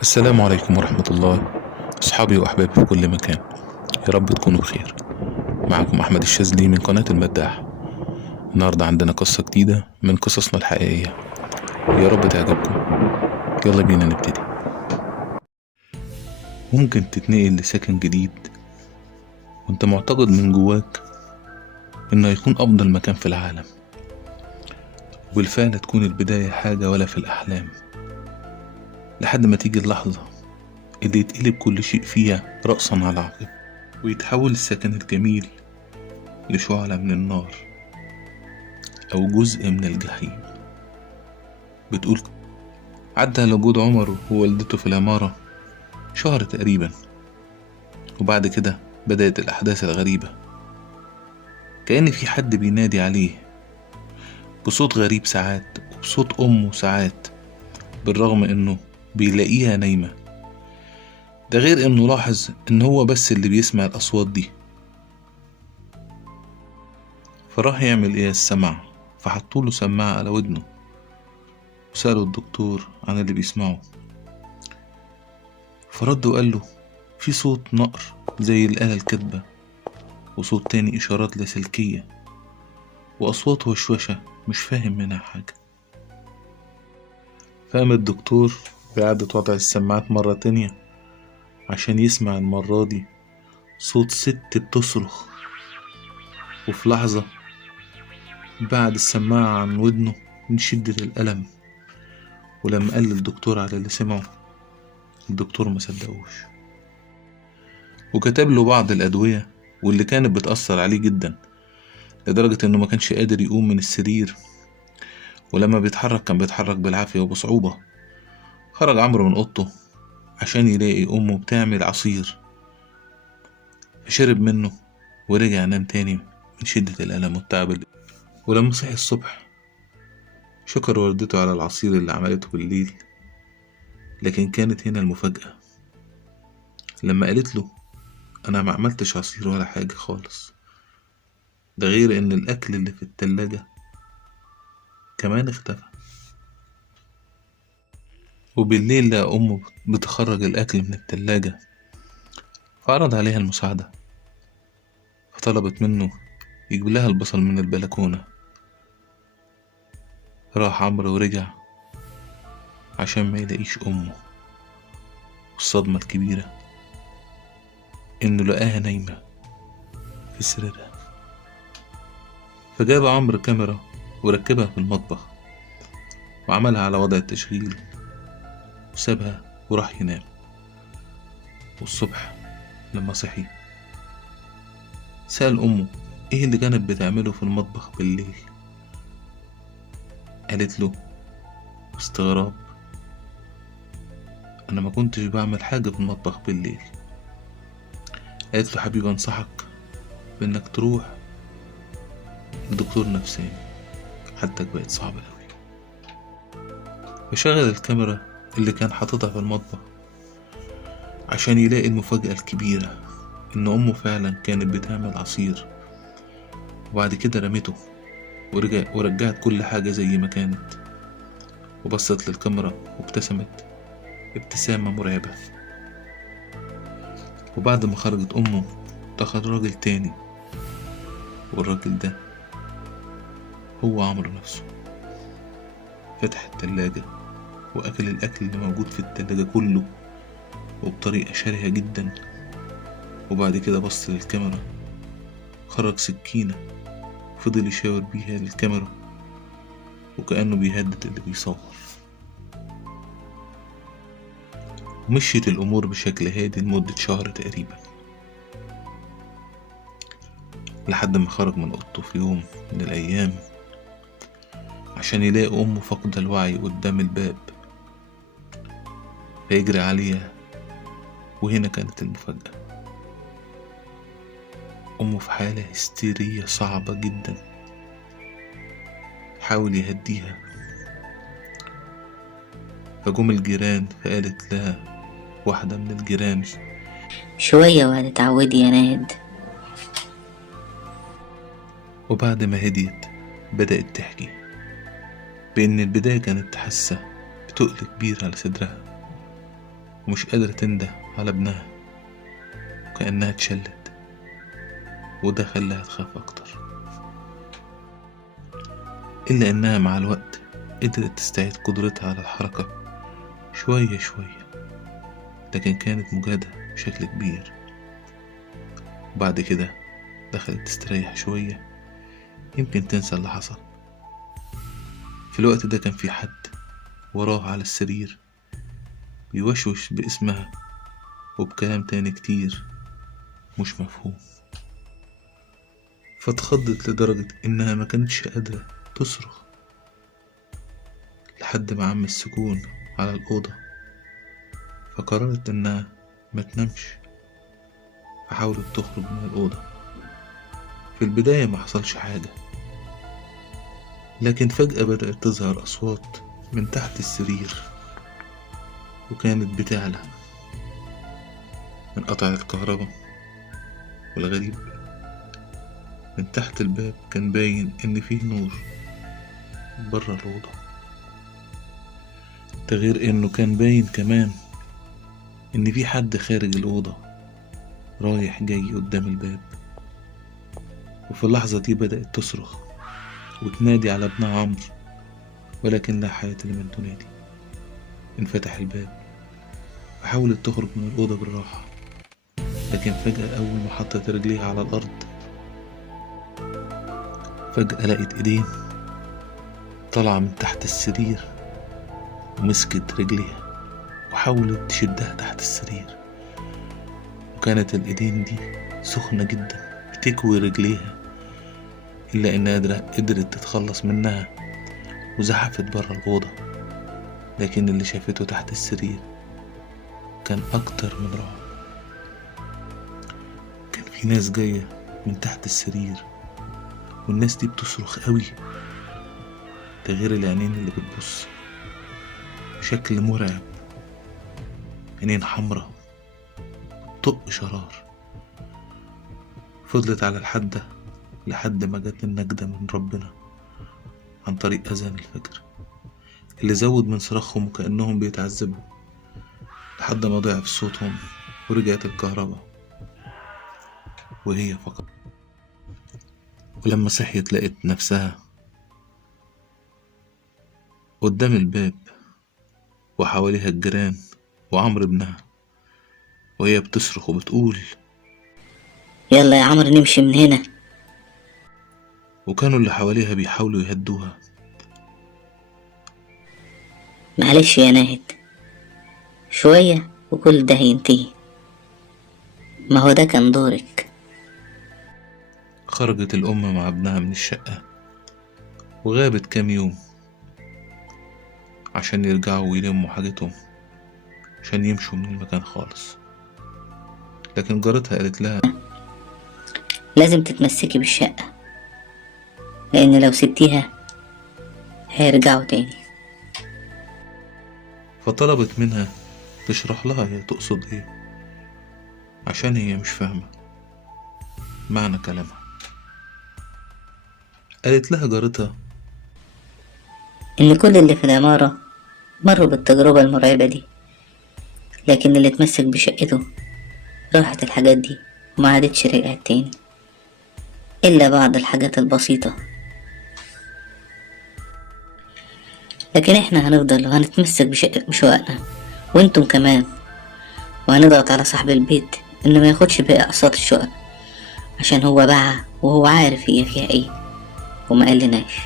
السلام عليكم ورحمة الله، أصحابي وأحبابي في كل مكان، يا رب تكونوا بخير. معكم أحمد الشاذلي من قناة المداح. النهاردة عندنا قصة جديدة من قصصنا الحقيقية، يا رب تعجبكم. يلا بينا نبتدي. ممكن تتنقل لسكن جديد وانت معتقد من جواك انه هيكون أفضل مكان في العالم، وبالفعل تكون البداية حاجة ولا في الأحلام، لحد ما تيجي اللحظة اللي يتقلب كل شيء فيها رأسا على عقب، ويتحول السكن الجميل لشعلة من النار أو جزء من الجحيم. بتقول عدى على وجود عمر ووالدته في العمارة شهر تقريبا، وبعد كده بدأت الأحداث الغريبة. كأن في حد بينادي عليه بصوت غريب ساعات، وبصوت أمه ساعات، بالرغم إنه بيلاقيها نايمة. ده غير إنه لاحظ إن هو بس اللي بيسمع الأصوات دي. فراح يعمل قياس سمع، فحطوله سماعة على ودنه وسأله الدكتور عن اللي بيسمعه، فرد وقال له في صوت نقر زي الآلة الكاتبة، وصوت تاني إشارات لاسلكية، وأصوات وشوشة مش فاهم منها حاجة. فقام الدكتور بإعادة وضع السماعات مرة تانية عشان يسمع المرة دي صوت ست بتصرخ. وفي لحظة بعد السماعة عن ودنه من شدة الألم، ولما قال للدكتور على اللي سمعه الدكتور ما صدقوش، وكتب له بعض الأدوية واللي كانت بتأثر عليه جدا، لدرجة إنه ما كانش قادر يقوم من السرير، ولما بيتحرك كان بيتحرك بالعافية وبصعوبة. خرج عمرو من أوضته عشان يلاقي أمه بتعمل عصير، فشرب منه ورجع نام تاني من شدة الألم والتعب. ولما صحي الصبح شكر والدته على العصير اللي عملته بالليل، لكن كانت هنا المفاجأة لما قالت له أنا ما عملتش عصير ولا حاجة خالص، ده غير إن الأكل اللي في التلاجة كمان اختفى. وبالليل لقى أمه بتخرج الأكل من التلاجة، فعرض عليها المساعدة، فطلبت منه يجيب لها البصل من البلكونة. راح عمرو ورجع عشان ما يلاقيش أمه، والصدمة الكبيرة إنه لقاها نايمة في سريرها. فجاب عمرو كاميرا وركبها في المطبخ وعملها على وضع التشغيل وسابها وراح ينام. والصبح لما صحي سأل أمه إيه اللي كانت بتعمله في المطبخ بالليل. قالت له باستغراب أنا ما كنتش بعمل حاجة في المطبخ بالليل. قالت له حبيبي أنصحك بإنك تروح لدكتور نفساني، حالتك بقت صعبة أوي. فشغل الكاميرا اللي كان حاططها في المطبخ عشان يلاقي المفاجأة الكبيرة، إن أمه فعلا كانت بتعمل عصير، وبعد كده رمته ورجعت كل حاجة زي ما كانت، وبصت للكاميرا وابتسمت ابتسامة مرعبة. وبعد ما خرجت أمه دخل راجل تاني، والراجل ده هو عمرو نفسه. فتح التلاجة وأكل الأكل اللي موجود في التلاجة كله وبطريقة شرهة جدا، وبعد كده بص للكاميرا، خرج سكينة وفضل يشاور بيها للكاميرا وكأنه بيهدد اللي بيصور. ومشيت الأمور بشكل هادي لمدة شهر تقريبا، لحد ما خرج من أوضته في يوم من الأيام عشان يلاقي أمه فاقدة الوعي قدام الباب، فيجري عليها. وهنا كانت المفاجأة، أمه في حالة هستيرية صعبة جدا. حاول يهديها، فجم الجيران فقالت لها واحدة من الجيران شوية وهتتعودي يا ناهد. وبعد ما هديت بدأت تحكي بإن البداية كانت حاسة بتقل كبير على صدرها ومش قادرة تنده على ابنها وكأنها اتشلت، وده خلاها تخاف أكتر. إلا إنها مع الوقت قدرت تستعيد قدرتها على الحركة شوية شوية، لكن كانت مجهدة بشكل كبير. وبعد كده دخلت تستريح شوية يمكن تنسى اللي حصل. في الوقت ده كان في حد وراها على السرير بيوشوش باسمها وبكلام تاني كتير مش مفهوم، فاتخضت لدرجة إنها ما كانتش قادرة تصرخ لحد ما عم السكون على الأوضة، فقررت إنها ما تنامش، فحاولت تخرج من الأوضة. في البداية ما حصلش حاجة، لكن فجأة بدأت تظهر أصوات من تحت السرير وكانت بتعلى من قطع الكهرباء. والغريب من تحت الباب كان باين إن فيه نور برا الأوضة، ده غير إنه كان باين كمان إن في حد خارج الأوضة رايح جاي قدام الباب. وفي اللحظة دي بدأت تصرخ وتنادي على ابنها عمرو، ولكن لا حياة لمن تنادي. انفتح الباب وحاولت تخرج من الأوضة بالراحة، لكن فجأة أول ما حطت رجليها على الأرض فجأة لقيت إيدين طالعة من تحت السرير ومسكت رجليها وحاولت تشدها تحت السرير، وكانت الإيدين دي سخنة جدا بتكوي رجليها، إلا إنها قدرت تتخلص منها وزحفت برا الأوضة. لكن اللي شافته تحت السرير كان أكتر من رعب. كان في ناس جاية من تحت السرير، والناس دي بتصرخ قوي، ده غير العينين اللي بتبص بشكل مرعب، عينين حمرا طق شرار. فضلت على الحدة لحد ما جت النجدة من ربنا عن طريق أذان الفجر اللي زود من صراخهم وكأنهم بيتعذبوا لحد ما ضعف صوتهم ورجعت الكهرباء وهي فقط. ولما صحيت لقيت نفسها قدام الباب وحواليها الجيران وعمرو ابنها، وهي بتصرخ وبتقول يلا يا عمرو نمشي من هنا. وكانوا اللي حواليها بيحاولوا يهدوها. معلش يا ناهد، شوية وكل ده هينتهي، ما هو ده كان دورك. خرجت الأم مع ابنها من الشقة وغابت كام يوم عشان يرجعوا ويلموا حاجتهم عشان يمشوا من المكان خالص. لكن جارتها قالت لها لازم تتمسكي بالشقة، لأن لو سبتيها هيرجعوا تاني. فطلبت منها تشرح لها هي تقصد ايه، عشان هي مش فاهمة معنى كلامها. قالت لها جارتها إن كل اللي في العمارة مروا بالتجربة المرعبة دي، لكن اللي اتمسك بشقته راحت الحاجات دي وما عادتش رجعت تاني، إلا بعض الحاجات البسيطة. لكن احنا هنفضل وهنتمسك بشققنا وانتم كمان، وهنضغط على صاحب البيت انه ما ياخدش باقي اقساط الشقق عشان هو باعها وهو عارف هي فيها ايه وما قالناش.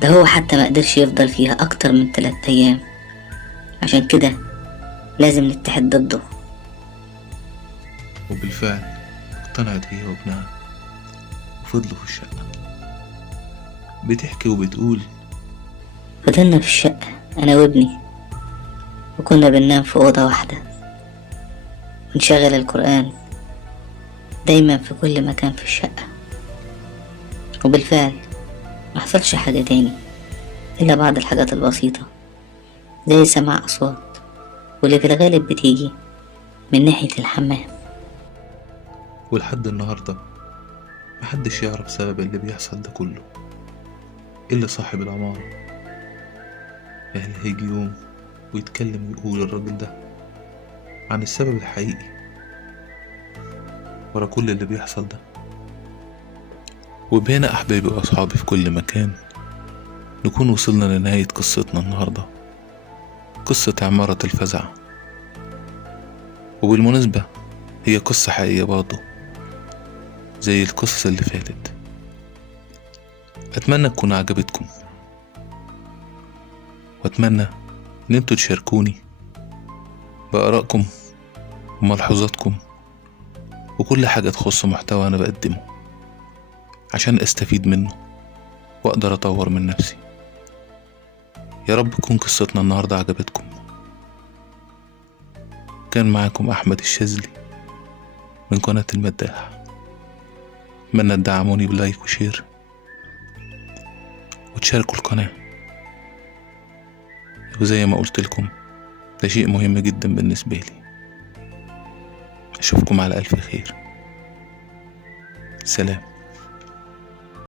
ده هو حتى ما قدرش يفضل فيها اكتر من 3 ايام، عشان كده لازم نتحد ضده. وبالفعل اقتنعت هي وابنها وفضلوا في الشقة. بتحكي وبتقول فضلنا في الشقة انا وابني، وكنا بننام في اوضة واحدة ونشغل القرآن دايما في كل مكان في الشقة. وبالفعل ما حصلش حاجة تاني إلا بعض الحاجات البسيطة زي سماع أصوات، واللي في الغالب بتيجي من ناحية الحمام. ولحد النهاردة محدش يعرف سبب اللي بيحصل ده كله إلا صاحب العمارة. هل هيجي يوم ويتكلم ويقول الراجل ده عن السبب الحقيقي ورا كل اللي بيحصل ده؟ وبهنا أحبابي وأصحابي في كل مكان نكون وصلنا لنهاية قصتنا النهاردة، قصة عمارة الفزع. وبالمناسبة هي قصة حقيقية برضه زي القصص اللي فاتت. أتمنى تكون عجبتكم، وأتمنى إن انتوا تشاركوني بآرائكم وملحوظاتكم وكل حاجة تخص محتوى أنا بقدمه عشان أستفيد منه وأقدر أطور من نفسي. يا رب تكون قصتنا النهاردة عجبتكم. كان معاكم أحمد الشاذلي من قناة المداح. أتمنى تدعموني بلايك وشير وتشاركوا القناة، وزي ما قلت لكم ده شيء مهم جدا بالنسبة لي. أشوفكم على ألف خير. سلام.